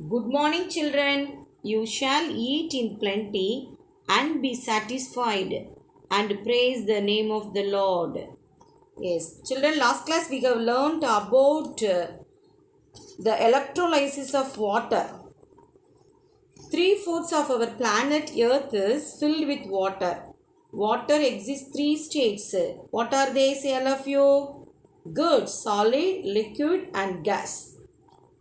Good morning, children. You shall eat in plenty and be satisfied and praise the name of the Lord. Yes, children, last class we have learned about the electrolysis of water. Three-fourths of our planet Earth is filled with water. Water exists three states. What are they, say all of you? Good, solid, liquid, and gas.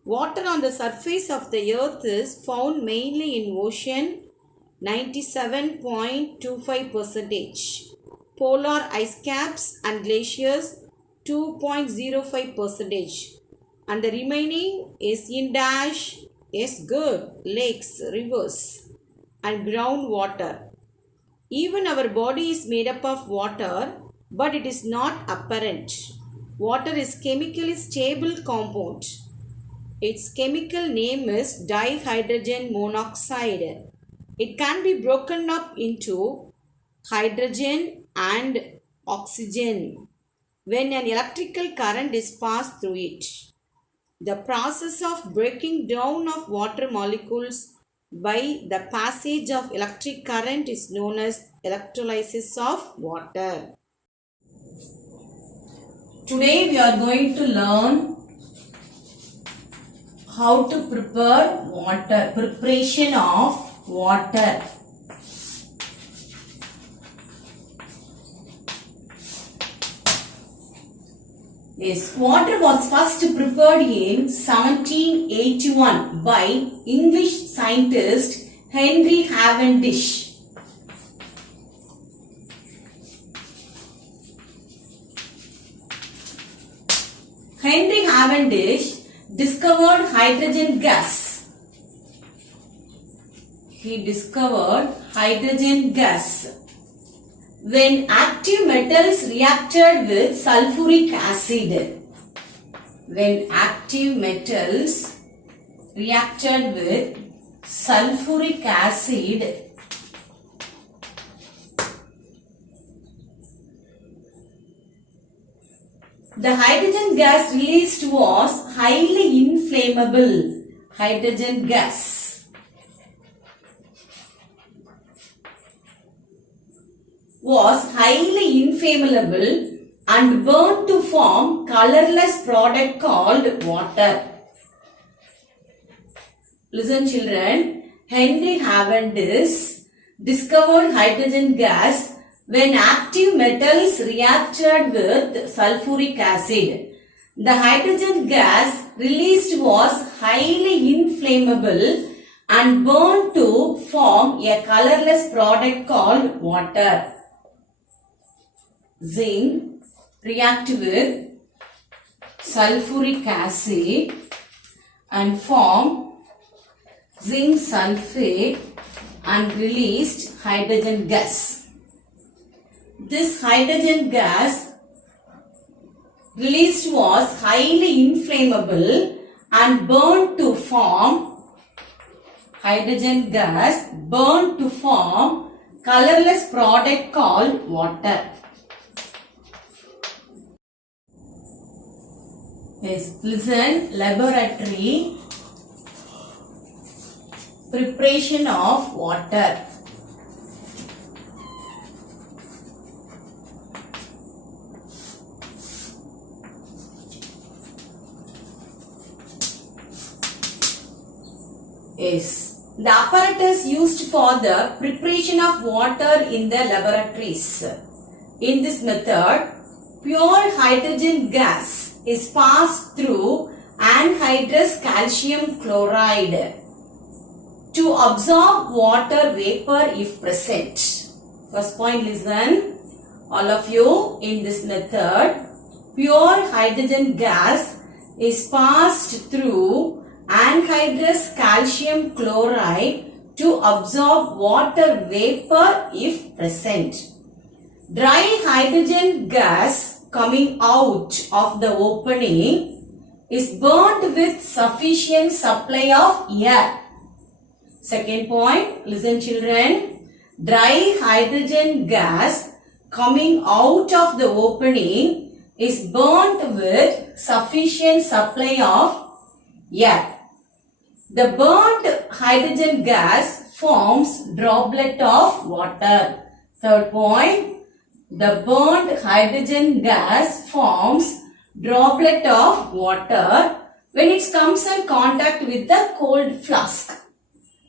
Water on the surface of the earth is found mainly in ocean, 97.25%. Polar ice caps and glaciers, 2.05%. And the remaining is in dash, yes, good, lakes, rivers, and groundwater. Even our body is made up of water, but it is not apparent. Water is chemically stable compound. Its chemical name is dihydrogen monoxide. It can be broken up into hydrogen and oxygen when an electrical current is passed through it. The process of breaking down of water molecules by the passage of electric current is known as electrolysis of water. Today we are going to learn how to prepare water, preparation of water. Yes, water was first prepared in 1781 by English scientist Henry Cavendish. Henry Cavendish discovered hydrogen gas. He discovered hydrogen gas when active metals reacted with sulfuric acid. When active metals reacted with sulfuric acid, the hydrogen gas released was highly inflammable. Hydrogen gas was highly inflammable and burned to form colorless product called water. Listen children, Henry Cavendish discovered hydrogen gas when active metals reacted with sulfuric acid. The hydrogen gas released was highly inflammable and burned to form a colorless product called water. Zinc react with sulfuric acid and form zinc sulfate and released hydrogen gas. This hydrogen gas released was highly inflammable and burned to form colorless product called water. Yes, listen, laboratory preparation of water. Yes, the apparatus used for the preparation of water in the laboratories. In this method, pure hydrogen gas is passed through anhydrous calcium chloride to absorb water vapor if present. First point, listen, all of you, in this method, pure hydrogen gas is passed through anhydrous calcium chloride to absorb water vapor if present. Dry hydrogen gas coming out of the opening is burnt with sufficient supply of air. Second point, listen children, dry hydrogen gas coming out of the opening is burnt with sufficient supply of air. The burnt hydrogen gas forms droplet of water. Third point, the burnt hydrogen gas forms droplet of water when it comes in contact with the cold flask.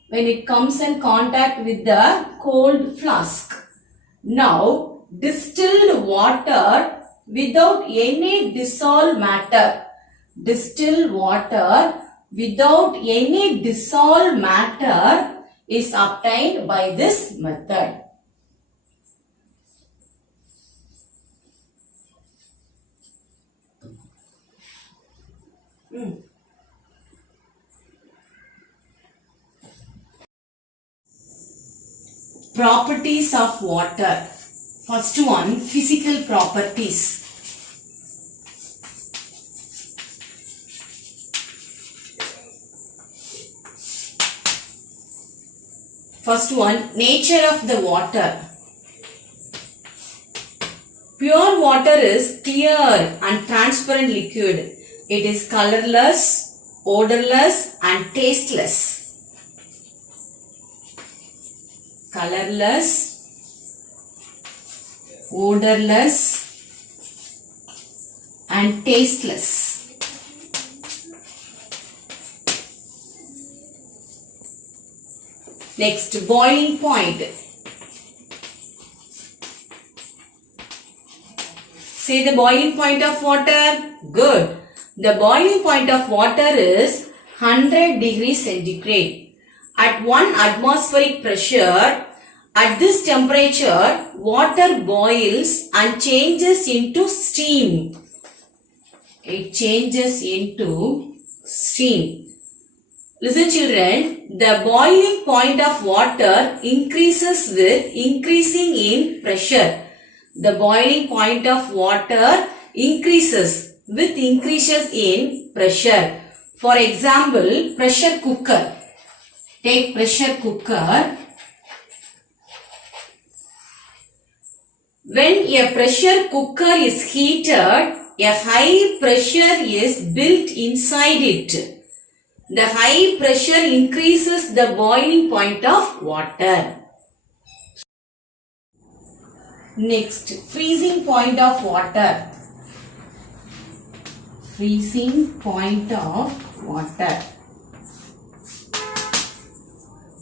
When it comes in contact with the cold flask. Now, distilled water without any dissolved matter. Distilled water without any dissolved matter is obtained by this method. Properties of water. First one, physical properties. First one, nature of the water. Pure water is clear and transparent liquid. It is colorless, odorless and tasteless. Colorless, odorless and tasteless. Next, boiling point. Say the boiling point of water. Good. The boiling point of water is 100 degrees centigrade. At 1 atmospheric pressure, at this temperature, water boils and changes into steam. It changes into steam. Listen children, the boiling point of water increases with increasing in pressure. The boiling point of water increases with increases in pressure. For example, pressure cooker. Take pressure cooker. When a pressure cooker is heated, a high pressure is built inside it. The high pressure increases the boiling point of water. Next, freezing point of water. Freezing point of water.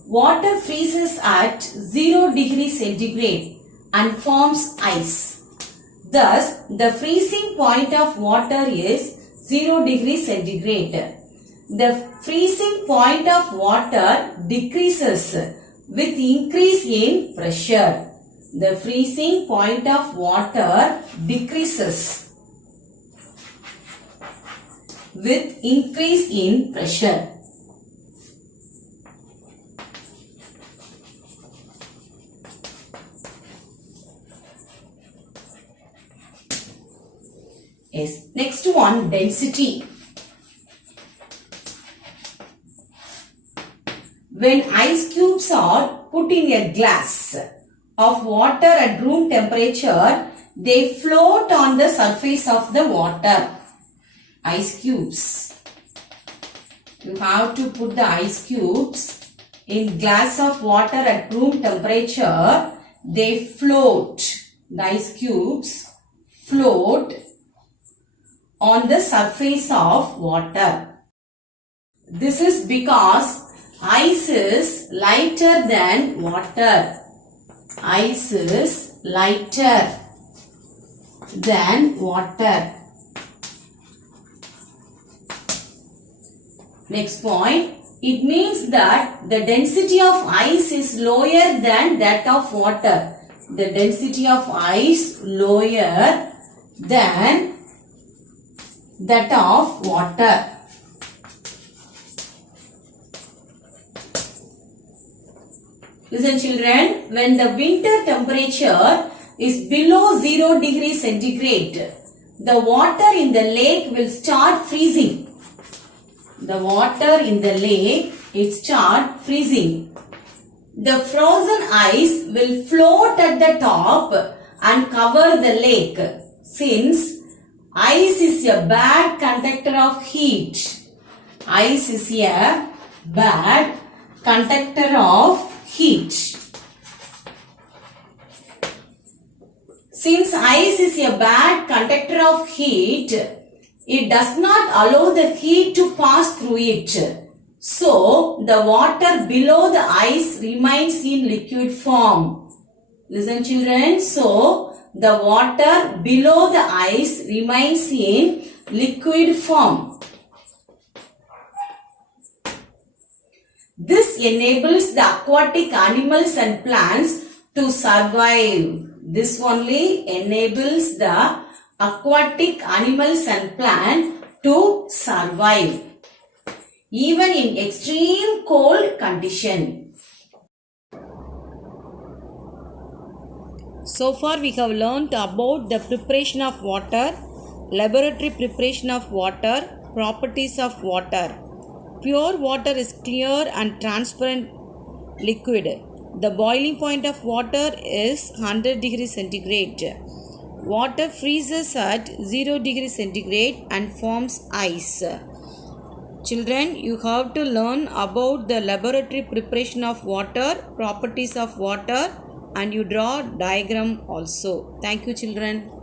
Water freezes at 0 degrees centigrade and forms ice. Thus, the freezing point of water is 0 degrees centigrade. The freezing point of water decreases with increase in pressure. The freezing point of water decreases with increase in pressure. Yes. Next one, density. When ice cubes are put in a glass of water at room temperature, they float on the surface of the water. Ice cubes. You have to put the ice cubes in glass of water at room temperature. They float. The ice cubes float on the surface of water. This is because ice is lighter than water. Ice is lighter than water. Next point, it means that the density of ice is lower than that of water. The density of ice lower than that of water. Listen children, when the winter temperature is below 0 degrees centigrade, the water in the lake will start freezing. The water in the lake, it start freezing. The frozen ice will float at the top and cover the lake, since ice is a bad conductor of heat. Ice is a bad conductor of heat. Since ice is a bad conductor of heat, it does not allow the heat to pass through it. So, the water below the ice remains in liquid form. Listen children. So, the water below the ice remains in liquid form. This enables the aquatic animals and plants to survive. This only enables the aquatic animals and plants to survive even in extreme cold condition. So far we have learnt about the preparation of water, laboratory preparation of water, properties of water. Pure water is clear and transparent liquid. The boiling point of water is 100 degrees centigrade. Water freezes at 0 degrees centigrade and forms ice. Children, you have to learn about the laboratory preparation of water, properties of water, and you draw diagram also. Thank you children.